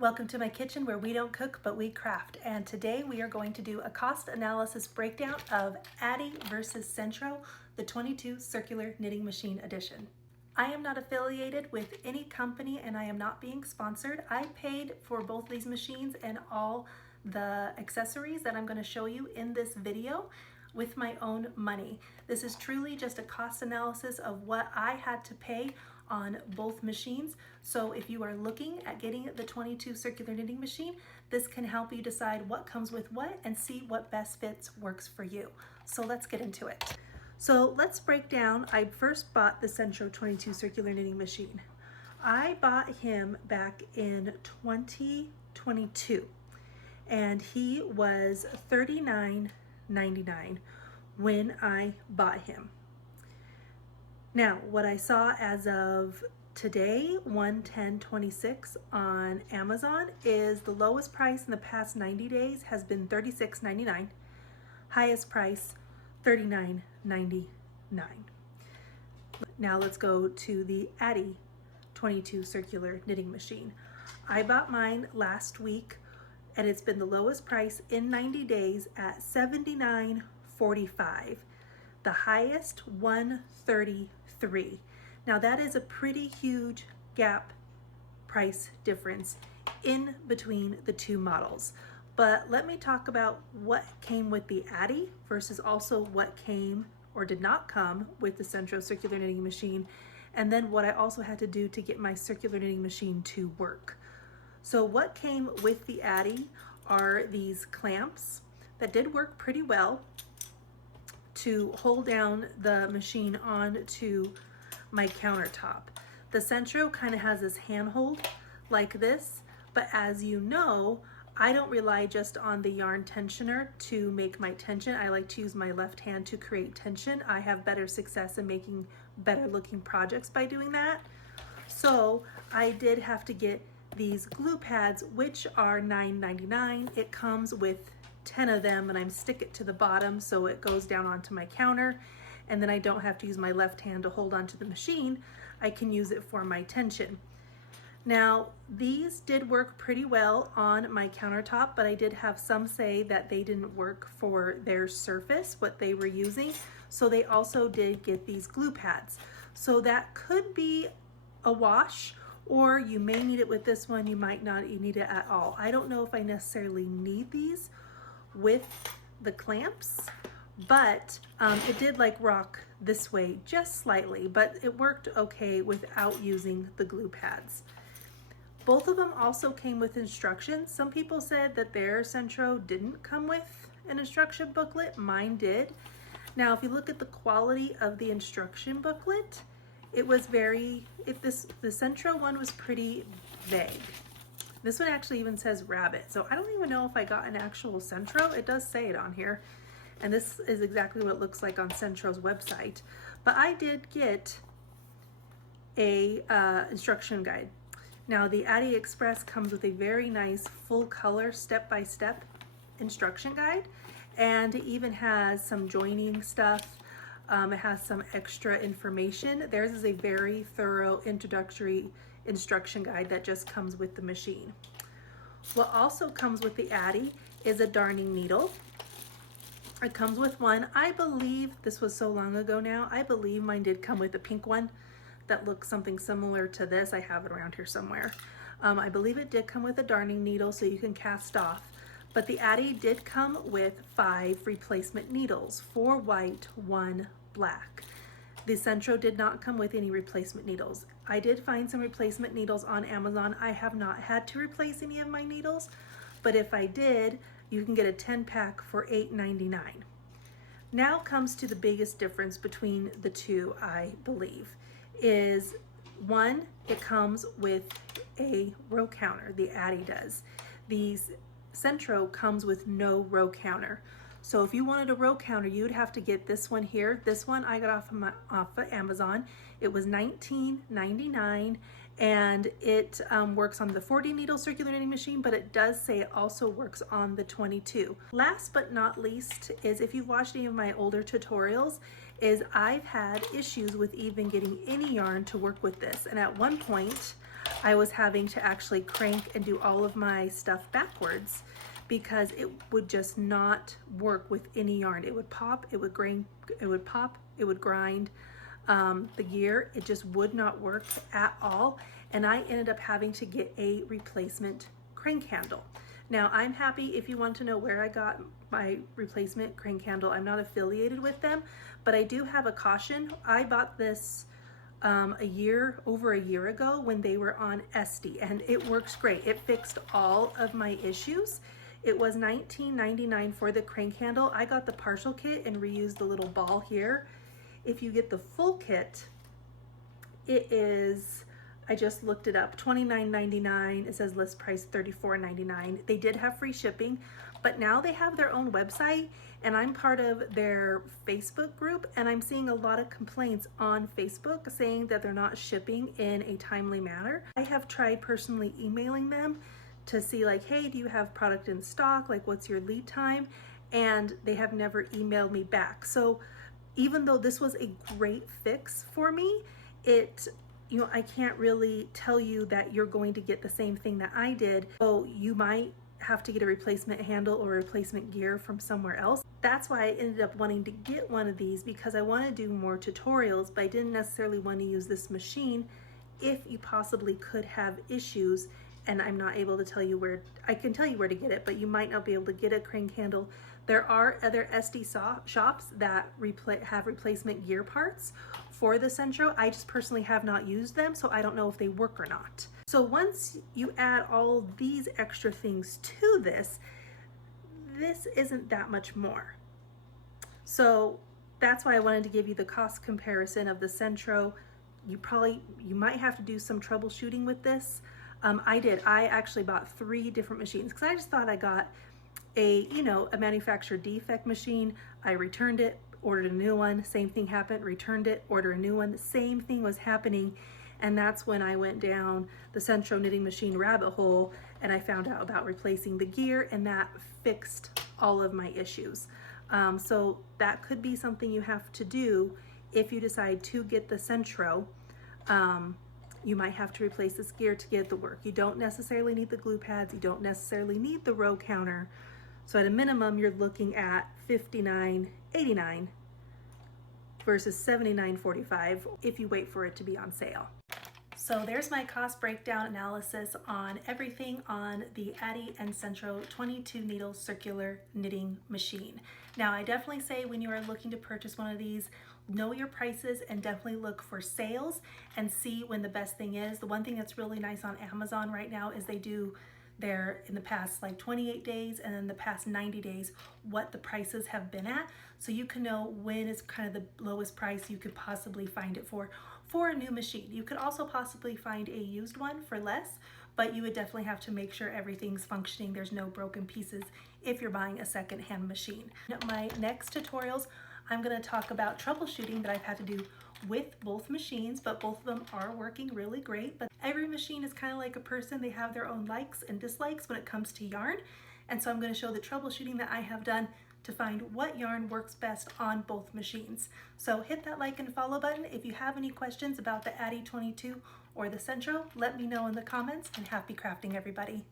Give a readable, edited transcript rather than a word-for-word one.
Welcome to my kitchen where we don't cook but we craft, and today we are going to do a cost analysis breakdown of Addi versus Sentro, the 22 circular knitting machine edition. I am not affiliated with any company and I am not being sponsored. I paid for both these machines and all the accessories that I'm going to show you in this video with my own money. This is truly just a cost analysis of what I had to pay on both machines. So if you are looking at getting the 22 circular knitting machine, this can help you decide what comes with what and see what best fits works for you. So let's get into it. So let's break down. I first bought the Sentro 22 circular knitting machine. I bought him back in 2022 and he was $39.99 when I bought him. Now, what I saw as of today, 1/10/26 on Amazon, is the lowest price in the past 90 days has been $36.99. Highest price, $39.99. Now let's go to the Addi 22 circular knitting machine. I bought mine last week and it's been the lowest price in 90 days at $79.45. The highest, $133. Now that is a pretty huge gap price difference in between the two models. But let me talk about what came with the Addi versus also what came or did not come with the Sentro circular knitting machine, and then what I also had to do to get my circular knitting machine to work. So what came with the Addi are these clamps that did work pretty well to hold down the machine onto my countertop. The Sentro kind of has this handhold like this, but as you know, I don't rely just on the yarn tensioner to make my tension. I like to use my left hand to create tension. I have better success in making better looking projects by doing that. So I did have to get these glue pads, which are $9.99. It comes with 10 of them and I'm stick it to the bottom so it goes down onto my counter, and then I don't have to use my left hand to hold onto the machine. I can use it for my tension. Now these did work pretty well on my countertop, but I did have some say that they didn't work for their surface, what they were using. So they also did get these glue pads. So that could be a wash, or you may need it with this one, you might not need it at all. I don't know if I necessarily need these with the clamps, but it did like rock this way just slightly, but it worked okay without using the glue pads. Both of them also came with instructions. Some people said that their Sentro didn't come with an instruction booklet. Mine did. Now, if you look at the quality of the instruction booklet, it was the Sentro one was pretty vague. This one actually even says rabbit, so I don't even know if I got an actual Sentro. It does say it on here, and this is exactly what it looks like on Sentro's website. But I did get a instruction guide. Now the Addi Express comes with a very nice full color step-by-step instruction guide, and it even has some joining stuff. It has some extra information. Theirs is a very thorough introductory instruction guide that just comes with the machine. What also comes with the Addi is a darning needle. It comes with one. I believe this was so long ago now. I believe mine did come with a pink one that looks something similar to this. I have it around here somewhere. I believe it did come with a darning needle so you can cast off. But the Addi did come with 5 replacement needles, 4 white, 1 black. The Sentro did not come with any replacement needles. I did find some replacement needles on Amazon. I have not had to replace any of my needles, but if I did, you can get a 10-pack for $8.99. Now comes to the biggest difference between the two, I believe, is one, it comes with a row counter. The Addi does. The Sentro comes with no row counter. So if you wanted a row counter, you'd have to get this one here. This one I got off of Amazon. It was $19.99, and it works on the 40 needle circular knitting machine, but it does say it also works on the 22. Last but not least is, if you've watched any of my older tutorials, is I've had issues with even getting any yarn to work with this. And at one point, I was having to actually crank and do all of my stuff backwards because it would just not work with any yarn. It would pop, it would grind, it would pop, it would grind. The gear, it just would not work at all. And I ended up having to get a replacement crank handle. Now I'm happy if you want to know where I got my replacement crank handle. I'm not affiliated with them, but I do have a caution. I bought this over a year ago when they were on Addi, and it works great. It fixed all of my issues. It was $19.99 for the crank handle. I got the partial kit and reused the little ball here. If you get the full kit, it is, I just looked it up, $29.99. It says list price $34.99. They did have free shipping, but now they have their own website, and I'm part of their Facebook group, and I'm seeing a lot of complaints on Facebook saying that they're not shipping in a timely manner. I have tried personally emailing them to see like, hey, do you have product in stock? Like, what's your lead time? And they have never emailed me back. So even though this was a great fix for me, I can't really tell you that you're going to get the same thing that I did. So you might have to get a replacement handle or replacement gear from somewhere else. That's why I ended up wanting to get one of these, because I want to do more tutorials, but I didn't necessarily want to use this machine if you possibly could have issues and I'm not able to tell you where. I can tell you where to get it, but you might not be able to get a crank handle. There are other Addi shops that have replacement gear parts for the Sentro. I just personally have not used them, so I don't know if they work or not. So once you add all these extra things to this isn't that much more. So that's why I wanted to give you the cost comparison of the Sentro. You might have to do some troubleshooting with this. I actually bought 3 different machines because I just thought I got a manufacturer defect machine. I returned it, ordered a new one, same thing happened, returned it, ordered a new one, the same thing was happening. And that's when I went down the Sentro knitting machine rabbit hole and I found out about replacing the gear, and that fixed all of my issues. So that could be something you have to do if you decide to get the Sentro. You might have to replace this gear to get it to work. You don't necessarily need the glue pads. You don't necessarily need the row counter. So at a minimum, you're looking at $59.89 versus $79.45 if you wait for it to be on sale. So there's my cost breakdown analysis on everything on the Addi and Sentro 22 needle circular knitting machine. Now I definitely say when you are looking to purchase one of these, know your prices and definitely look for sales and see when the best thing is. The one thing that's really nice on Amazon right now is they do in the past like 28 days and then the past 90 days what the prices have been at, so you can know when is kind of the lowest price you could possibly find it for a new machine. You could also possibly find a used one for less, but you would definitely have to make sure everything's functioning, there's no broken pieces if you're buying a second-hand machine. My next tutorials, I'm going to talk about troubleshooting that I've had to do with both machines, but both of them are working really great. But every machine is kind of like a person. They have their own likes and dislikes when it comes to yarn. And so I'm going to show the troubleshooting that I have done to find what yarn works best on both machines. So hit that like and follow button. If you have any questions about the Addi 22 or the Sentro, let me know in the comments, and happy crafting, everybody.